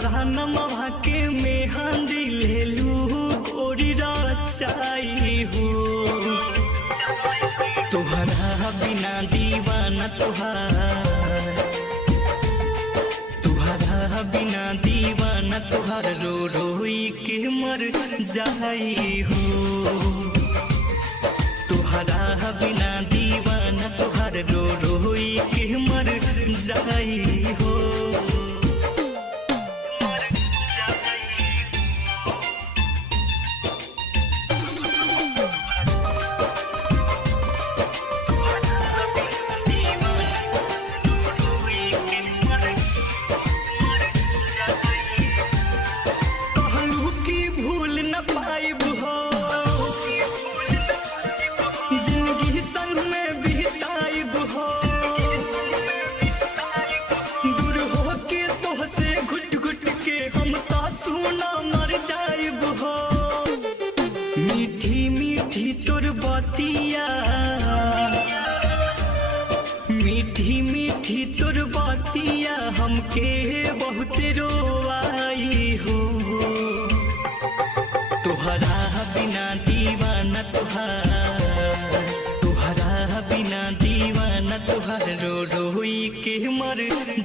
सराहनमा के मेहंदी लेलू गोरी रचाई हो। तुहरा बिना दीवाना तुहरा बिना दीवाना तुहर रो रोई के मर जाई हो। तुहरा बिना दीवाना तुहर रो रोई के मर जाई हो। जिंदगी संग में बिताइब हो, दूर हो के तोह से घुट घुट के हम तो सुना मर जाइब हो। मीठी मीठी तोर बतिया, मीठी मीठी तोर बतिया हमके बहुत रोवाई हो। तुहरा बिना दीवाना तुहरा बिना दीवाना तुहर रो रोई के मर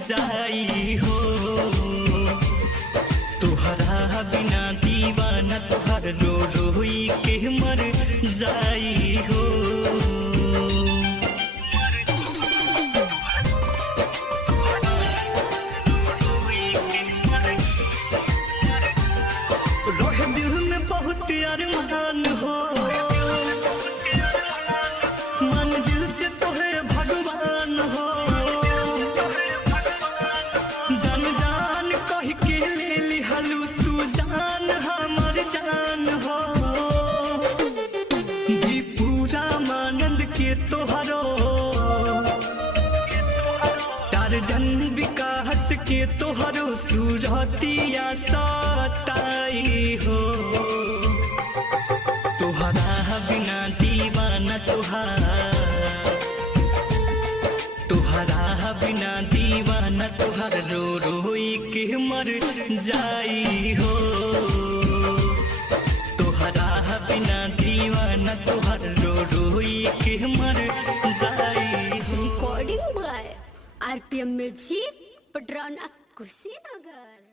जाई हो। तुहरा बिना दीवाना तुहर रो रोई के मर जाई हो। रोहे दिल में बहुत अरमान हो, मन दिल से तोहे भगवान हो। जान जान कह के ले लिहलू तू जान हमर जान हो। पूरा मानंद के तोहरो टारजन विकास के तोहरो सूरतिया सताई हो। तुहरा बिना दीवाना तुहरा बिना दीवाना तुहर रो रोई के मर जाई हो। तुहरा बिना दीवाना तुहर रो रोई के मर जाई हो। Recording by RPM music, Patrana, Kushinagar.